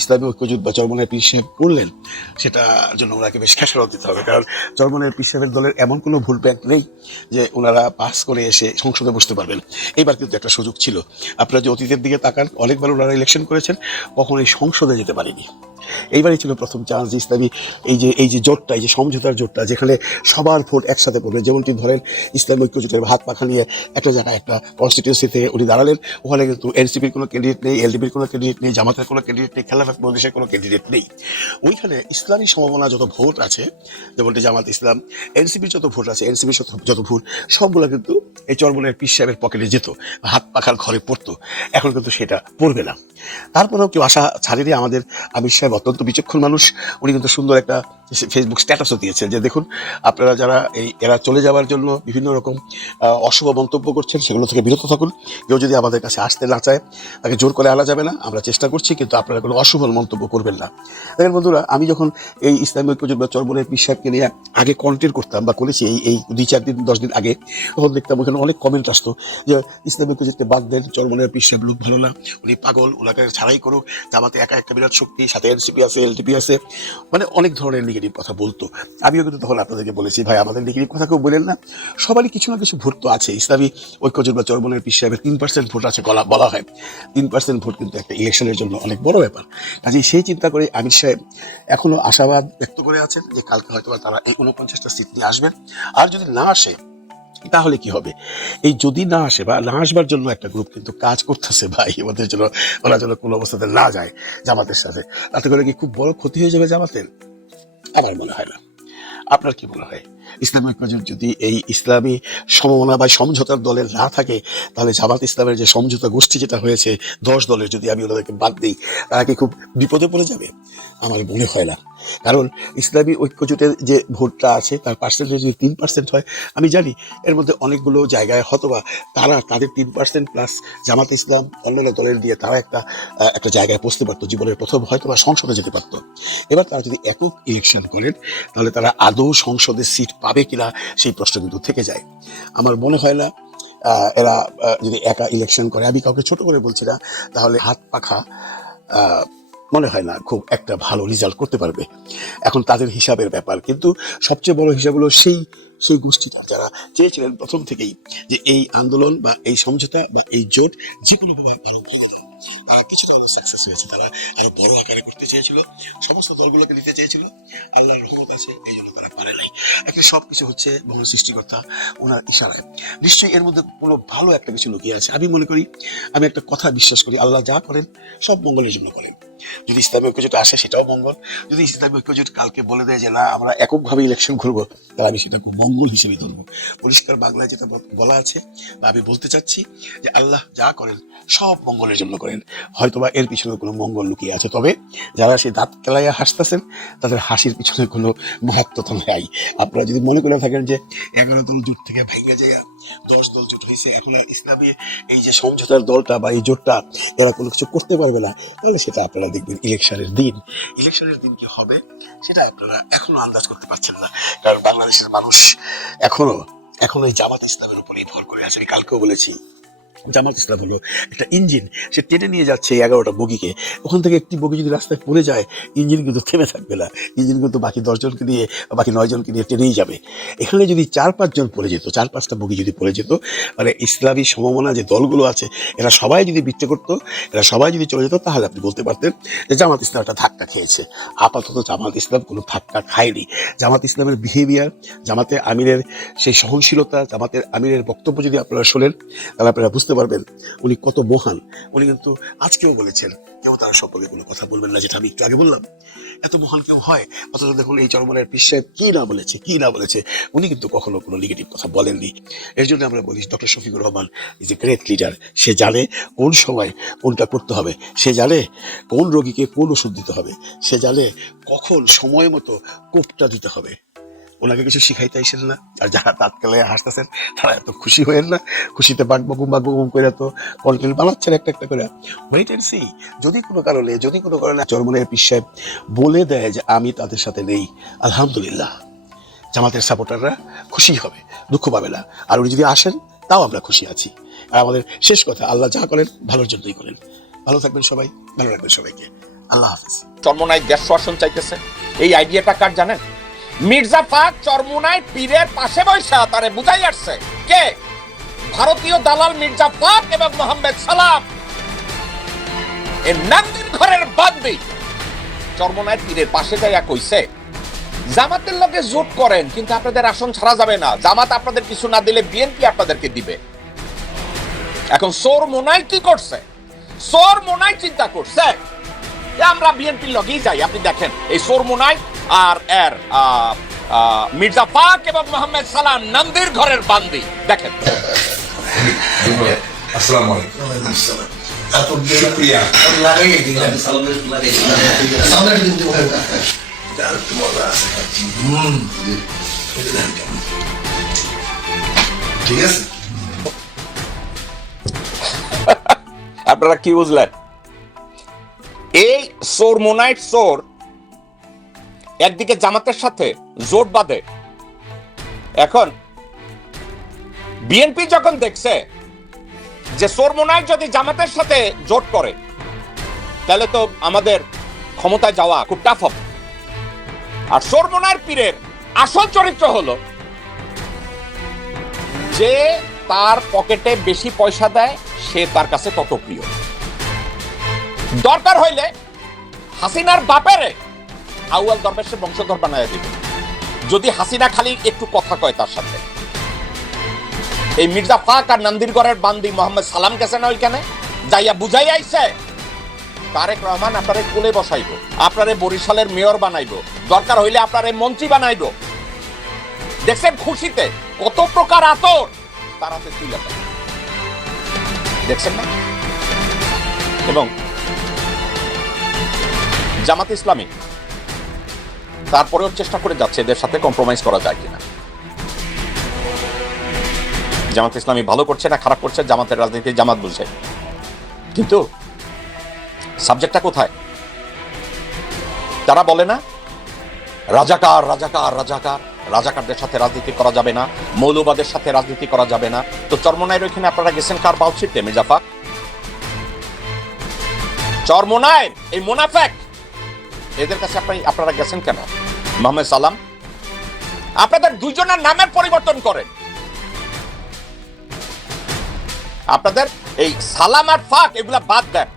ইসলামী ঐক্যজোট বা চরমোনাইয়ের পীর সাহেব করলেন, সেটার জন্য ওনাকে বেশ খেসারত দিতে হবে। কারণ চরমোনাইয়ের পীর সাহেবের দলের এমন কোনো ভুল ব্যাংক নেই যে ওনারা পাস করে এসে সংসদে বসতে পারবেন। এইবার কিন্তু একটা সুযোগ ছিল। আপনারা যে অতীতের দিকে তাকান, অনেকবার ওনারা ইলেকশন করেছেন, কখনোই সংসদে যেতে পারেনি। এইবারই ছিল প্রথম চান্স যে ইসলামী এই যে জোটটা, এই যে সমঝোতার জোটটা, যেখানে সবার ভোট একসাথে পড়বে। যেমনটি ধরেন ইসলামী ঐক্যজোটের হাত পাখা নিয়ে একটা জায়গায় একটা কনস্টিটিউন্সিতে উনি দাঁড়ালেন, ওখানে কিন্তু এনসিপির কোনো ক্যান্ডিডেট নেই, এলডিপির কোনো ক্যান্ডিডেট নেই, জামাতের কোনো ক্যান্ডিডেট নেই, খেলাফত মজলিসের কোনো ক্যান্ডিডেট নেই। ওইখানে ইসলামী সমমনা যত ভোট আছে, যেমনটি জামাত ইসলাম, এনসিপির যত ভোট আছে, এনসিপির যত ভোট, সবগুলো কিন্তু এই চরমোনাইয়ের পীর সাহেবের পকেটে যেত, হাত পাখার ঘরে পড়তো। এখন কিন্তু সেটা পড়বে না। তারপরেও কেউ আশা ছাড়েনি। আমাদের আমির সাহেব সাহেব অত্যন্ত বিচক্ষণ মানুষ। উনি কিন্তু সুন্দর একটা ফেসবুক স্ট্যাটাসও দিয়েছেন যে দেখুন, আপনারা যারা এরা চলে যাওয়ার জন্য বিভিন্ন রকম অশুভ মন্তব্য করছেন, সেগুলো থেকে বিরত থাকুন। কেউ যদি আমাদের কাছে আসতে না চায়, তাকে জোর করে আনা যাবে না, আমরা চেষ্টা করছি, কিন্তু আপনারা কোনো অশুভ মন্তব্য করবেন না। দেখেন বন্ধুরা, আমি যখন এই ইসলামী ঐক্যজোট বা চরমনের পীর সাহেবকে নিয়ে আগে কন্টেন্ট করতাম বা করেছি এই 2-4 দিন 10 দিন আগে, তখন দেখতাম ওখানে অনেক কমেন্ট আসতো যে ইসলামী ঐক্যজোটকে বাদ দেন, চরমনের পীর সাহেব লোক ভালো না, উনি পাগল, ওনাকে ছাড়াই করুক, জামাতে একা একটা বিরাট শক্তি, সাথে এনসিপি আছে, এলটিপি আছে, মানে অনেক ধরনের নেগেটিভ কথা বলতো। আমিও কিন্তু তখন আপনাদেরকে বলেছি, ভাই আমাদের নেগেটিভ কথা কেউ বলেন না, সবারই কিছু না কিছু ভোট তো আছে। ইসলামী ঐক্যজোট বা চরমনের পীর সাহেবের 3% ভোট আছে বলা হয়। 3% ভোট কিন্তু একটা ইলেকশনের জন্য অনেক বড় ব্যাপার। কাজেই সেই চিন্তা করে আমির সাহেব এখনো আশাবাদ ব্যক্ত করে আছেন যে কালকে হয়তো তারা এই 49টা সিট নিয়ে আসবেন। আর যদি না আসে তাহলে কি হবে? এই যদি না আসে বা না আসবার জন্য একটা গ্রুপ কিন্তু কাজ করতেছে ভাই, ওদের জন্য, ওরা যেন কোনো অবস্থাতে না যায় জামাতের সাথে। তাতে করে কি খুব বড় ক্ষতি হয়ে যাবে জামাতের? আমার মনে হয় না। আপনার কি মনে হয়? ইসলামী ঐক্যজোট যদি এই ইসলামী সমমনা বা সমঝোতার দলের না থাকে, তাহলে জামাত ইসলামের যে সমঝোতা গোষ্ঠী যেটা হয়েছে 10 দলের, যদি আমি ওদেরকে বাদ দিই, তারা কি খুব বিপদে পড়ে যাবে? আমার মনে হয় না। কারণ ইসলামী ঐক্যজোটের যে ভোটটা আছে তার পার্সেন্টেজ যদি 3% হয়, আমি জানি এর মধ্যে অনেকগুলো জায়গায় হয়তোবা তারা তাদের 3% প্লাস জামাত ইসলাম অন্যান্য দলের দিয়ে তারা একটা জায়গায় পৌঁছতে পারতো, জীবনের প্রথম হয়তোবা সংসদে যেতে পারতো। এবার তারা যদি একক ইলেকশন করেন, তাহলে তারা আদৌ সংসদের সিট পাবে কিনা সেই প্রশ্ন কিন্তু থেকে যায়। আমার মনে হয় না এরা যদি একা ইলেকশন করে, আমি কাউকে ছোট করে বলছি না, তাহলে হাত পাখা মনে হয় না খুব একটা ভালো রেজাল্ট করতে পারবে। এখন তাদের হিসাবের ব্যাপার, কিন্তু সবচেয়ে বড় হিসাব হলো সেই গোষ্ঠীটা যারা চেয়েছিলেন প্রথম থেকেই যে এই আন্দোলন বা এই সমঝোতা বা এই জোট যে কোনো ভাবে আরো ভেঙে দাও। তারা কিছুটা সাকসেস হয়েছে, তারা আরো বড় আকারে করতে চেয়েছিল, সমস্ত দলগুলোকে নিতে চেয়েছিল। আল্লাহর রহমত আছে, এই জন্য তারা পারে নাই। একটা সবকিছু হচ্ছে মহান সৃষ্টিকর্তা ওনার ইশারায়। নিশ্চয়ই এর মধ্যে কোনো ভালো একটা কিছু লুকিয়ে আছে। আমি মনে করি, আমি একটা কথা বিশ্বাস করি, আল্লাহ যা করেন সব মঙ্গলের জন্য করেন। যদি ইসলামী ঐক্যজোট আসে সেটাও মঙ্গল। যদি ইসলামী ঐক্যজোট কালকে বলে দেয় যে না আমরা এককভাবে ইলেকশন করবো, তাহলে আমি সেটা খুব মঙ্গল হিসেবে ধরবো। পরিষ্কার বাংলায় যেটা বলা আছে বা আমি বলতে চাচ্ছি যে আল্লাহ যা করেন সব মঙ্গলের জন্য করেন। হয়তোবা এর পিছনে কোনো মঙ্গল লুকিয়ে আছে, তবে যারা সেই দাঁত কেলাইয়া হাসতেছেন তাদের হাসির পিছনে কোনো মহত্বতা নাই। আপনারা যদি মনে করে থাকেন যে 11 দল জোট থেকে ভেঙে যায় 10 দল জোট হয়েছে, এখন আর ইসলামী এই যে সমঝোতার দলটা বা এই জোটটা এরা কোনো কিছু করতে পারবে না, তাহলে সেটা আপনারা দেখবেন ইলেকশনের দিন কি হবে সেটা আপনারা এখনো আন্দাজ করতে পারছেন না। কারণ বাংলাদেশের মানুষ এখনো এই জামাত ইসলামের উপরেই ভর করে আছে। আমি কালকেও বলেছি, জামাত ইসলাম হলো একটা ইঞ্জিন, সে টেনে নিয়ে যাচ্ছে 11টা বগিকে। ওখান থেকে একটি বগি যদি রাস্তায় পড়ে যায়, ইঞ্জিন কিন্তু থেমে থাকবে না, ইঞ্জিন কিন্তু বাকি 10 জনকে নিয়ে বাকি 9 জনকে নিয়ে টেনেই যাবে। এখানে যদি 4-5 জন পড়ে যেত, 4-5টা বগি যদি পড়ে যেত, মানে ইসলামী সমমনা যে দলগুলো আছে এরা সবাই যদি বিট্টে করতো, এরা সবাই যদি চলে যেত, তাহলে আপনি বলতে পারতেন যে জামাত ইসলাম একটা ধাক্কা খেয়েছে। আপাতত জামাত ইসলাম কোনো ধাক্কা খায়নি। জামাত ইসলামের বিহেভিয়ার, জামাতে আমিরের সেই সহনশীলতা, জামাতের আমিরের বক্তব্য যদি আপনারা শোনেন, তাহলে আপনারা বুঝতে পারবেন উনি কত মহান। উনি কিন্তু আজকেও বলেছেন কেউ তার সম্পর্কে কোনো কথা বলবেন না, যেটা আমি একটু আগে বললাম। এত মহান কেউ হয়? অথচ দেখুন এই চরমনের পীর সাহেব কি না বলেছে, উনি কিন্তু কখনো কোনো নেগেটিভ কথা বলেননি। এর জন্য আমরা বলি doctor Shafiqur Rahman is a great leader. সে জানে কোন সময় কোনটা করতে হবে, সে জানে কোন রোগীকে কোন ওষুধ দিতে হবে, সে জানে কখন সময় মতো কোপটা দিতে হবে। ওনাকে কিছু শিখাইতে আইসেন না। আর যারা তাৎকালে হাসতেছেন তারা এত খুশি হয়েন না, খুশিতে বাগবগুম করে তো কন্টেন্ট বানাচ্ছেন একটা করে। ওয়েট এন্ড সি, যদি কোনো কারণে চরমনের পীর সাহেব বলে দেয় যে আমি তাদের সাথে নেই, আলহামদুলিল্লাহ, জামাতের সাপোর্টাররা খুশি হবে, দুঃখ পাবে না। আর উনি যদি আসেন তাও আমরা খুশি আছি। আর আমাদের শেষ কথা, আল্লাহ যা করেন ভালোর জন্যই করেন। ভালো থাকবেন সবাই, ভালো রাখবেন সবাইকে। আল্লাহ হাফেজ। চরমোনাই 150 আসন চাইতেছে, এই আইডিয়াটা কার জানেন? মির্জা ফাক চরমোনাই পীরের পাশে বৈশা তারে বুঝাই আসছে কে? ভারতীয় দালাল মির্জা ফাক এবং মোহাম্মদ সালাম, এই নান্দির ঘরের বান্দি চরমোনাই পীরের পাশে যাইয়া কইছে জামাতের লগে জোট করেন কিন্তু আপনাদের আসন ছাড়া যাবে না, জামাত আপনাদের কিছু না দিলে বিএনপি আপনাদেরকে দিবে। এখন চরমোনাই কি করছে? চরমোনাই চিন্তা করছে আমরা বিএনপির লগেই যাই। আপনি দেখেন এই চরমোনাই আর এর মির্জা ফাক এবং মোহাম্মদ সালাম নন্দির ঘরের বান্দি। দেখেন আসসালামু আলাইকুম। ঠিক আছে। আপনারা কি বুঝলেন? এই সোরমোনাইট সোর একদিকে জামাতের সাথে জোট বাঁধে। এখন বিএনপি যখন দেখছে যে সোরমোনাইট যদি জামাতের সাথে জোট করে তাহলে তো আমাদের ক্ষমতায় যাওয়া খুব টাফ হবে। আর সোরমোনাইট পীরের আসল চরিত্র হলো যে তার পকেটে বেশি পয়সা দেয় সে তার কাছে তত প্রিয়। দরকার হইলে হাসিনার বাপেরে আউয়াল দরবেশের বংশধর বানায় দিবে যদি হাসিনা খালি একটু কথা কয় তার সাথে। এই মির্জা ফাক আর নন্দিরগড়ের বান্দি মোহাম্মদ সালাম গেছে না ওইখানে যাইয়া বুঝাই আইছে তারেক রহমান আপনারে কোলে বসাইব, আপনারে বরিশালের মেয়র বানাইব, দরকার হইলে আপনারে মন্ত্রী বানাইব। দেখছেন খুশিতে কত প্রকার আতর তার হাতে তুলে দেয়, দেখছেন না? এবং জামাত ইসলামী তারপরেও চেষ্টা করে যাচ্ছে এদের সাথে কম্প্রোমাইজ করা যায় কিনা। জামাত ইসলামী ভালো করছে না খারাপ করছে জামাতের রাজনীতি জামাত বুঝে, কিন্তু সাবজেক্টটা কোথায়? তারা বলে না রাজাকার রাজাকার রাজাকার, রাজাকারদের সাথে রাজনীতি করা যাবে না, মৌলবাদের সাথে রাজনীতি করা যাবে না। তো চরমোনাইয়ের ওইখানে আপনারা গেছেন কার বাল ছিটতে? মির্জা ফাক। চরমোনাইয়ের এই মুনাফেক এদের কাছে আপনারা গেছেন কেন? মোহাম্মদ সালাম, আপনাদের দুইজনের নামের পরিবর্তন করেন। আপনাদের এই সালাম আর ফাক এগুলা বাদ দেন।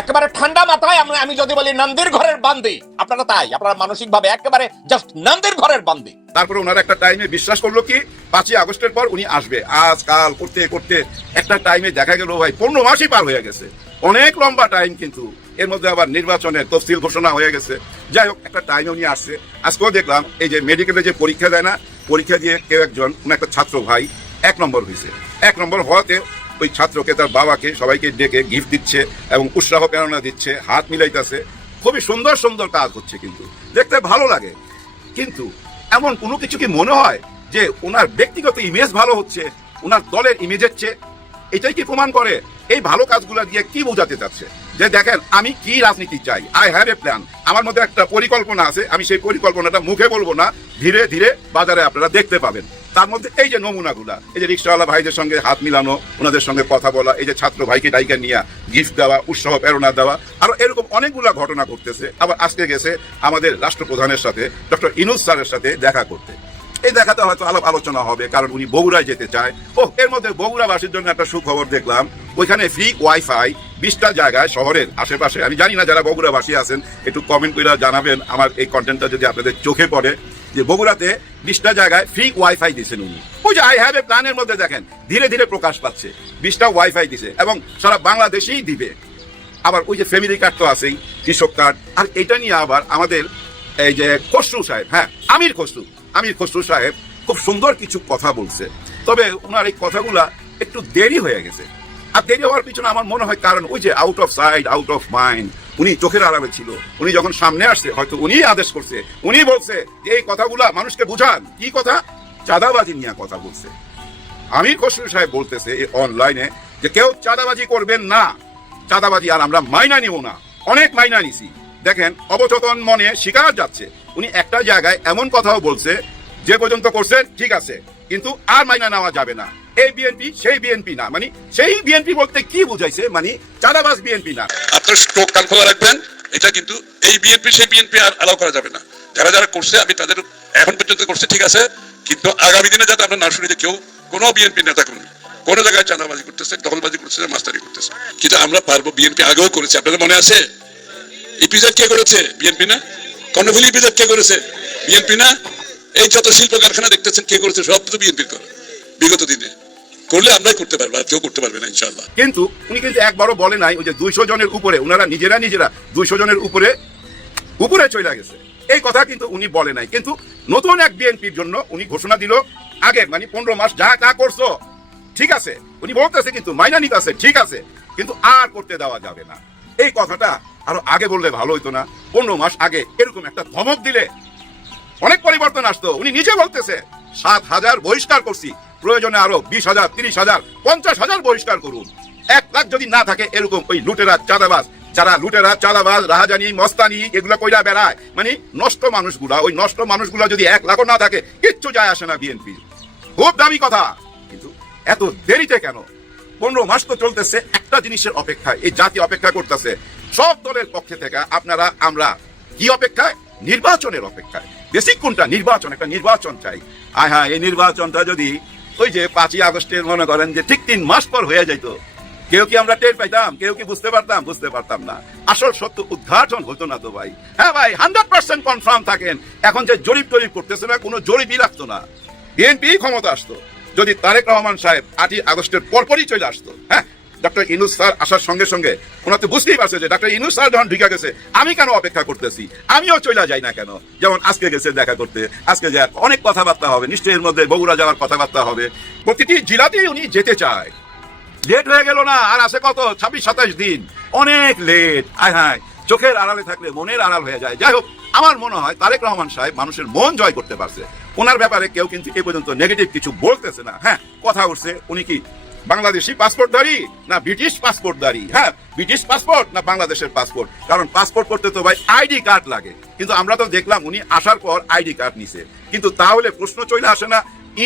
একেবারে ঠান্ডা মাথায় আমি যদি বলি নন্দির ঘরের বান্দি, আপনারা তাই, আপনারা মানসিক ভাবে একেবারে জাস্ট নন্দির ঘরের বান্দি। তারপরে ওনারা একটা টাইমে বিশ্বাস করলো কি 5ই আগস্টের পর উনি আসবে, আজ কাল করতে করতে একটা টাইমে দেখা গেল ভাই 15 মাসই পার হয়ে গেছে, অনেক লম্বা টাইম। কিন্তু এর মধ্যে আবার নির্বাচনের তফসিল ঘোষণা হয়ে গেছে। যাই হোক, একটা টাইমে উনি আসছে। আজকেও দেখলাম এই যে মেডিকেলে যে পরীক্ষা দেয় না, পরীক্ষা দিয়ে কেউ একজন একটা ছাত্র ভাই 1 নম্বর হয়েছে। 1 নম্বর হওয়াতে ওই ছাত্রকে তার বাবাকে সবাইকে ডেকে গিফট দিচ্ছে এবং উৎসাহ প্রেরণা দিচ্ছে, হাত মিলাইতেছে। খুবই সুন্দর সুন্দর কাজ হচ্ছে, কিন্তু দেখতে ভালো লাগে। কিন্তু এমন কোনো কিছু কি মনে হয় যে ওনার ব্যক্তিগত ইমেজ ভালো হচ্ছে ওনার দলের ইমেজের চেয়ে? এটাই কি প্রমাণ করে? এই ভালো কাজগুলো দিয়ে কি বোঝাতে চাচ্ছে? যে দেখেন আমি কি রাজনীতি চাই, আই হ্যাভ এ প্ল্যান, আমার মধ্যে একটা পরিকল্পনা আছে, আমি সেই পরিকল্পনাটা মুখে বলবো না, ধীরে ধীরে বাজারে আপনারা দেখতে পাবেন। তার মধ্যে এই যে নমুনাগুলা, এই যে রিক্সাওয়ালা ভাইদের সঙ্গে হাত মিলানো, ওনাদের সঙ্গে কথা বলা, এই যে ছাত্র ভাইকে ডাইকা নিয়ে গিফট দেওয়া, উৎসাহ প্রেরণা দেওয়া, আরো এরকম অনেকগুলা ঘটনা ঘটতেছে। আবার আজকে গেছে আমাদের রাষ্ট্রপ্রধানের সাথে ডক্টর ইনুস স্যারের সাথে দেখা করতে। এই দেখাতে হয়তো আলোচনা হবে, কারণ উনি বগুড়ায় যেতে চায়। এর মধ্যে বগুড়াবাসীর জন্য একটা সুখবর দেখলাম, ওইখানে ফ্রি ওয়াইফাই 20টা জায়গায় শহরের আশেপাশে। আমি জানি না যারা বগুড়াবাসী আছেন একটু কমেন্ট করে জানাবেন আমার এই কন্টেন্টটা যদি আপনাদের চোখে পড়ে, যে বগুড়াতে 20টা জায়গায় ফ্রি ওয়াইফাই দিয়েছেন উনি। ওই যে আই হ্যাভ এ প্ল্যানের মধ্যে দেখেন ধীরে ধীরে প্রকাশ পাচ্ছে 20টা ওয়াইফাই দিছে এবং সারা বাংলাদেশেই দিবে। আবার ওই যে ফ্যামিলি কার্ড তো আছেই, কৃষক কার্ড। আর এটা নিয়ে আবার আমাদের এই যে খসরু সাহেব, হ্যাঁ আমির খসরু সাহেব খুব সুন্দর কিছু কথা বলছে। তবে ওনার এই কথাগুলা একটু দেরি হয়ে গেছে। আর দেরি হওয়ার পিছনে আমার মনে হয় কারণ ওই যে out of sight out of mind, উনি চোখের আড়ালে ছিল। উনি যখন সামনে আসছে হয়তো উনি আদেশ করছে, উনি বলছে যে এই কথাগুলা মানুষকে বুঝান। কি কথা? চাঁদাবাজি নিয়ে কথা বলছে। আমির খসরু সাহেব বলতেছে অনলাইনে যে কেউ চাঁদাবাজি করবেন না, চাঁদাবাজি আর আমরা মাইনা নিব না, অনেক মাইনা নিছি। দেখেন অবচেতন মনে শিকার যাচ্ছে। উনি একটা জায়গায় এমন কথাও বলছে যে পর্যন্ত করছেন ঠিক আছে, কিন্তু আর মাইনা নেওয়া যাবে না। এই বিএনপি সেই বিএনপি না, মানে সেই বিএনপি বলতে কি বুঝাইছে, মানে চাঁদাবাজ বিএনপি না। আপনার চোখ কান খোলা রাখবেন, এটা কিন্তু এই বিএনপি সেই বিএনপি আর অ্যালাউ করা যাবে না। যারা যারা করছে আমি তাদের এখন পর্যন্ত করছে ঠিক আছে, কিন্তু আগামী দিনে যাতে আমরা না শুনি যে কেউ কোনো বিএনপি নেতা কোনো জায়গায় চাঁদাবাজি করতেছে, দখলবাজি করতেছে, মাস্তারি করতেছে। কিন্তু আমরা পারবো, বিএনপি আগেও করেছে, আপনাদের মনে আছে? ইপিজেড কে করেছে? বিএনপি না? কর্ণফুলী ইপিজেড কে করেছে? বিএনপি না? এই যত শিল্প কারখানা দেখতেছেন কে করেছে? সব তো বিএনপির করে। বিগত দিনে করলে আমরাই করতে পারবো, আর কেউ করতে পারবে না ইনশাআল্লাহ। কিন্তু উনি কিন্তু একবারও বলে নাই ওই যে 200 জনের উপরে, ওনারা নিজেরা 200 জনের উপরে চলে গেছে, এই কথা কিন্তু উনি বলে নাই। কিন্তু নতুন এক বিএনপির জন্য উনি ঘোষণা দিল আগে, মানে 15 মাস যা করছো ঠিক আছে, উনি বলতেছে কিন্তু মাইনা নিতে আছে, ঠিক আছে, কিন্তু আর করতে দেওয়া যাবে না। এই কথাটা আরো আগে বললে ভালো হইতো না? 15 মাস আগে এরকম একটা ধমক দিলে অনেক পরিবর্তন আসতো। উনি নিজে বলতেছে 7,000 বহিষ্কার করছি, প্রয়োজনে আরো 20,000, 30,000, 50,000 বহিষ্কার করুন। 1 লাখ যদি না থাকে এরকম ওই লুটেরা চাঁদাবাজ, যারা লুটেরা চাঁদাবাজ রাহাজানি মস্তানি এগুলা কইরা বেড়ায়, মানে নষ্ট মানুষগুলা, ওই নষ্ট মানুষগুলা যদি 1 লাখও না থাকে কিচ্ছু যায় আসে না বিএনপি। খুব দামি কথা, কিন্তু এত দেরিতে কেন? 15 মাস তো চলতেছে একটা জিনিসের অপেক্ষায়, এই জাতি অপেক্ষা করতেছে। সব দলের পক্ষে থেকে আপনারা আমরা কি অপেক্ষায়? নির্বাচনের অপেক্ষায়। বেসিক কোনটা? নির্বাচন, একটা নির্বাচন চাই। হ্যাঁ, এই নির্বাচনটা যদি ওই যে 5ই আগস্টের মনে করেন যে ঠিক 3 মাস পর হয়ে যাইত, কেউ কি আমরা টের পাইতাম? কেউ কি বুঝতে পারতাম? বুঝতে পারতাম না। আসল সত্য উদ্ঘাটন হতো না তো ভাই। হ্যাঁ ভাই, 100% কনফার্ম থাকেন। এখন যে জরিপ টরিপ করতেছে না, কোনো জরিপই লাগতো না। বিএনপি ক্ষমতা আসতো যদি তারেক রহমান সাহেব 8ই আগস্টের পরপরই চলে আসতো। হ্যাঁ, ডক্টর ইউনূস স্যার আসার সঙ্গে সঙ্গে ওনার তো বুঝতেই পারছে যে ডক্টর ইউনূস স্যার যখন ঢুকে গেছে, আমি কেন অপেক্ষা করতেছি, আমিও চলে যাই না কেন? যেমন আজকে গেছে দেখা করতে, আজকে যা অনেক কথাবার্তা হবে, নিশ্চয়ই এর মধ্যে বগুড়া যাওয়ার কথাবার্তা হবে। প্রতিটি জেলাতেই উনি যেতে চায়। লেট হয়ে গেল না? আর আছে কত? 26-27 দিন, অনেক লেট। হ্যাঁ, চোখের আড়ালে থাকলে মনের আড়াল হয়ে যায়। যাই হোক, আমার মনে হয় তারেক রহমান সাহেব মানুষের মন জয় করতে পারছে। ওনার ব্যাপারে কেউ কিন্তু এ পর্যন্ত নেগেটিভ কিছু বলতেছে না। হ্যাঁ, কথা উঠছে উনি কি বাংলাদেশি পাসপোর্টধারী না ব্রিটিশ পাসপোর্টধারী? হ্যাঁ, ব্রিটিশ পাসপোর্ট না বাংলাদেশের পাসপোর্ট? কারণ পাসপোর্ট করতে তো ভাই আইডি কার্ড লাগে, কিন্তু আমরা তো দেখলাম উনি আসার পর আইডি কার্ড নিছে। কিন্তু তাহলে প্রশ্ন চলে আসে না,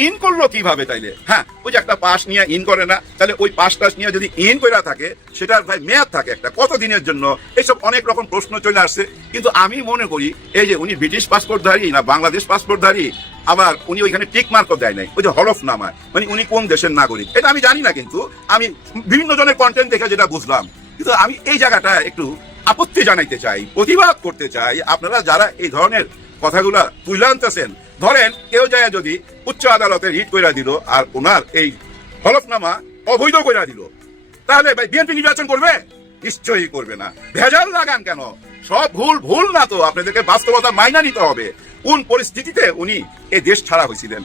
ইন করলো কিভাবে তাইলে? হ্যাঁ, ওই যে একটা পাস নিয়ে ইন করে না, তাহলে ওই পাসটা নিয়ে যদি ইন করে থাকে সেটার ভাই মেয়াদ থাকে একটা, কত দিনের জন্য? এইসব অনেক রকম প্রশ্ন চলে আসছে। কিন্তু আমি মনে করি এই যে উনি ব্রিটিশ পাসপোর্টধারী না বাংলাদেশ পাসপোর্টধারী, আবার উনি ওইখানে টিক মার্কও দেয় নাই, ওই যে হলফনামায়, মানে উনি কোন দেশের নাগরিক এটা আমি জানি না, কিন্তু আমি বিভিন্ন জনের কন্টেন্ট দেখে যেটা বুঝলাম। কিন্তু আমি এই জায়গাটা একটু আপত্তি জানাইতে চাই, প্রতিবাদ করতে চাই। আপনারা যারা এই ধরনের কথাগুলা তুলে আনতেছেন, ধরেন কেউ যায় যদি উচ্চ আদালতে রিট কইরা দিল আর ওনার এই হলফনামা অবৈধ কইরা দিল, তাহলে ভাই বিএনপি নির্বাচন করবে? নিশ্চয়ই করবে না। ভেজাল লাগান কেন? সব ভুল না তো, আপনাদেরকে বাস্তবতা মাইনা নিতে হবে। কোন পরিস্থিতিতে উনি এই দেশ ছাড়া হয়েছিলেন?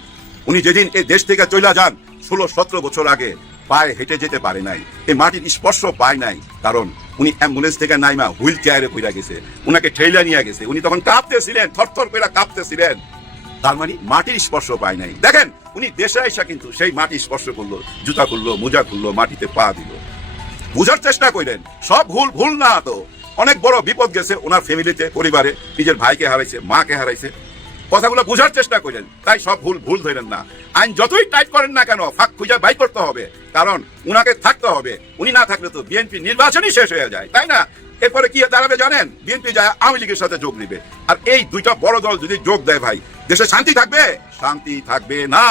উনি যেদিন এই দেশ থেকে চলে যান 16-17 বছর আগে, পায়ে হেঁটে যেতে পারে নাই, এই মাটির স্পর্শ পায় নাই, কারণ উনি অ্যাম্বুলেন্স থেকে নাইমা হুইল চেয়ারে পড়ে গেছে, উনাকে ঠেলা নিয়ে গেছে, উনি তখন কাঁপতেছিলেন, থরথর করে কাঁপতেছিলেন। তার মানে মাটির স্পর্শ পায় নাই। দেখেন উনি দেশে আইসা কিন্তু সেই মাটি স্পর্শ করলো, জুতা খুললো, মোজা খুললো, মাটিতে পা দিল। বুঝার চেষ্টা করলেন সব ভুল না তো। অনেক বড় বিপদ গেছে ওনার ফ্যামিলিতে, পরিবারে, নিজের ভাইকে হারাইছে, মাকে হারাইছে। কথাগুলো বুঝার চেষ্টা করেন, তাই সব ভুল ধরেন না। আইন যতই টাইট করেন না কেন, ফাঁক খুঁজে বাই করতে হবে, কারণ উনাকে থাকতে হবে। উনি না থাকলে তো বিএনপি নির্বাচনই শেষ হয়ে যায়, তাই না? এরপরে কি দাঁড়াবে জানেন? বিএনপি যায় আওয়ামী লীগের সাথে যোগ দিবে। আর এই দুইটা বড় দল যদি যোগ দেয় ভাই, দেশে শান্তি থাকবে? শান্তি থাকবে না।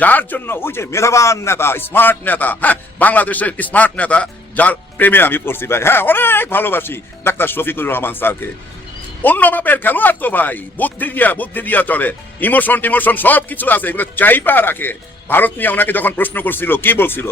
যার জন্য ওই যে মেধাবান নেতা, স্মার্ট নেতা, হ্যাঁ, বাংলাদেশের স্মার্ট নেতা, যার প্রেমে আমি পড়ছি ভাই, হ্যাঁ, অনেক ভালোবাসি ডাক্তার শফিকুর রহমান স্যারকে। অন্য মাপের খেলোয়াড় তো ভাই, বুদ্ধি দিয়া চলে, ইমোশন সবকিছু আছে, এগুলো চাইপা রাখে। ভারত নিয়ে ওনাকে যখন প্রশ্ন করছিল, কি বলছিল?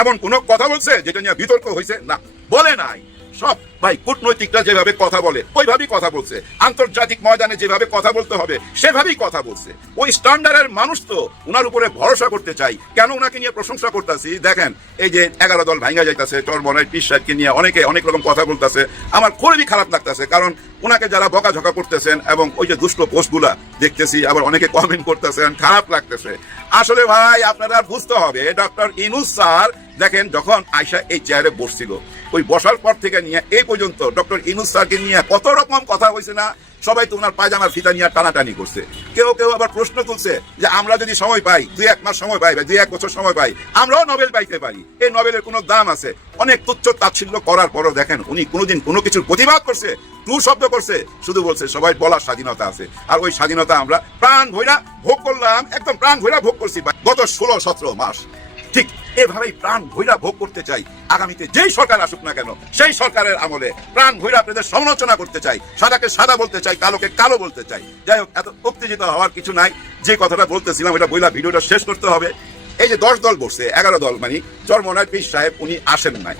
এমন কোন কথা বলছে যেটা নিয়ে বিতর্ক হয়েছে? না, বলে নাই। সব ভাই কূটনৈতিকরা যেভাবে কথা বলে ওইভাবেই কথা বলছে, আন্তর্জাতিক ময়দানে যেভাবে কথা বলতে হবে সেভাবেই কথা বলছে। ওই স্ট্যান্ডার্ডের মানুষ তো উনার উপরে ভরসা করতে চাই। কেন উনাকে নিয়ে প্রশংসা করতেছি? দেখেন এই যে 11 দল ভাঙ্গা যাইতেছে, চরমনাই পীর সাহেবকে নিয়ে অনেকে অনেক রকম কথা বলতেছে, আমার খুবই খারাপ লাগতেছে। কারণ উনাকে যারা বকাঝকা করতেছেন এবং ওই যে দুষ্ট পোস্টগুলা দেখতেছি, আবার অনেকে কমেন্ট করতেছেন, খারাপ লাগতেছে। আসলে ভাই আপনারা বুঝতে হবে, ডক্টর ইউনূস স্যার দেখেন যখন আয়শা এই চেয়ারে বসছিল, ওই বসার পর থেকে নিয়ে এই পর্যন্ত ডক্টর ইউনূস স্যারকে নিয়ে কত রকম কথা হয়েছে না? সবাই তো ওনার পায়জামার ফিতা নিয়ে টানাটানি করছে। কেউ আবার প্রশ্ন তুলছে যে আমরা যদি সময় পাই, 2-1 মাস সময় পাই, 2-1 বছর সময় পাই, আমরাও নোবেল পাইতে পারি। এই নোবেলের কোনো দাম আছে? অনেক তুচ্ছ তাচ্ছিল্য করার পরও দেখেন উনি কোনোদিন কোনো কিছুর প্রতিবাদ করছে, টু শব্দ করছে, শুধু বলছে সবাই বলার স্বাধীনতা আছে। আর ওই স্বাধীনতা আমরা প্রাণ ভৈরা ভোগ করলাম, একদম প্রাণ ভৈরা ভোগ করছি গত 16-17 মাস। ঠিক এভাবেই প্রাণ ভৈরা ভোগ করতে চাই। আগামীতে যেই সরকার আসুক না কেন, সেই সরকারের আমলে প্রাণ ভৈরা আপনাদের সমালোচনা করতে চাই, সাদাকে সাদা বলতে চাই, কালোকে কালো বলতে চাই। যাই হোক, এত উত্তেজিত হওয়ার কিছু নাই। যে কথাটা বলতেছিলাম এটা বইলা ভিডিওটা শেষ করতে হবে। এই যে 10 দল বসছে, 11 দল, মানে চরমনাই পীর সাহেব উনি আসেন নাই।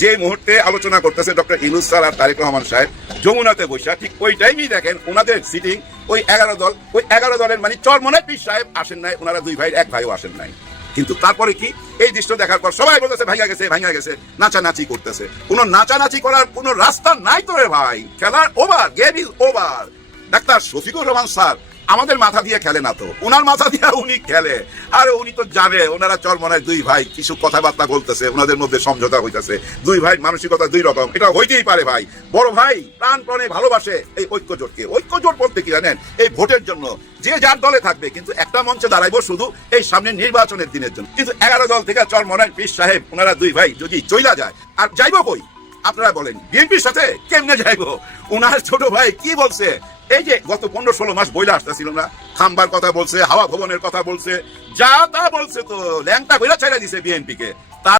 যে মুহূর্তে আলোচনা করতেছে ডক্টর ইউনূস স্যার আর তারেক রহমান সাহেব যমুনাতে বসা, ঠিক ওই টাইমই দেখেন ওনাদের সিটিং, ওই 11 দল, ওই 11 দলের মানে চরমনাই পীর সাহেব আসেন নাই, ওনারা 2 ভাই 1 ভাইও আসেন নাই। কিন্তু তারপরে কি এই দৃশ্য দেখার পর সবাই বলতেছে ভাঙা গেছে নাচানাচি করতেছে। কোনো নাচানাচি করার কোনো রাস্তা নাই তো রে ভাই, খেলার over, game is over. Doctor Shafiqur Rahman sir আমাদের মাথা দিয়ে খেলে না তো, ওনার মাথা দিয়ে উনি খেলে। আর উনি তো জানে ওনারা চরমনায় দুই ভাই কিছু কথাবার্তা বলতেছে, ওনাদের মধ্যে সমঝোতা হইতেছে, দুই ভাই মানসিকতা দুই রকম, এটা হইতেই পারে ভাই। বড় ভাই প্রাণপণে ভালোবাসে এই ঐক্য জোটকে। ঐক্য জোট বলতে কি জানেন, এই ভোটের জন্য যে যার দলে থাকবে, কিন্তু একটা মঞ্চে দাঁড়াইবো শুধু এই সামনে নির্বাচনের দিনের জন্য। কিন্তু 11 দল থেকে চরমনায় পীর সাহেব ওনারা দুই ভাই যদি চইলা যায়, আর যাইবো কই আপনারা বলেন? বিএনপির সাথে কেমনে যাইবো? ওনার ছোট ভাই কি বলছে, এই যে গত 15-16 মাস বইলা আসতেছিল না, খাম্বার কথা বলছে, হাওয়া ভবনের কথা বলছে, যা তা বলছে, তো ল্যাংটা বইলা ছেড়ে দিছে বিএনপি কে।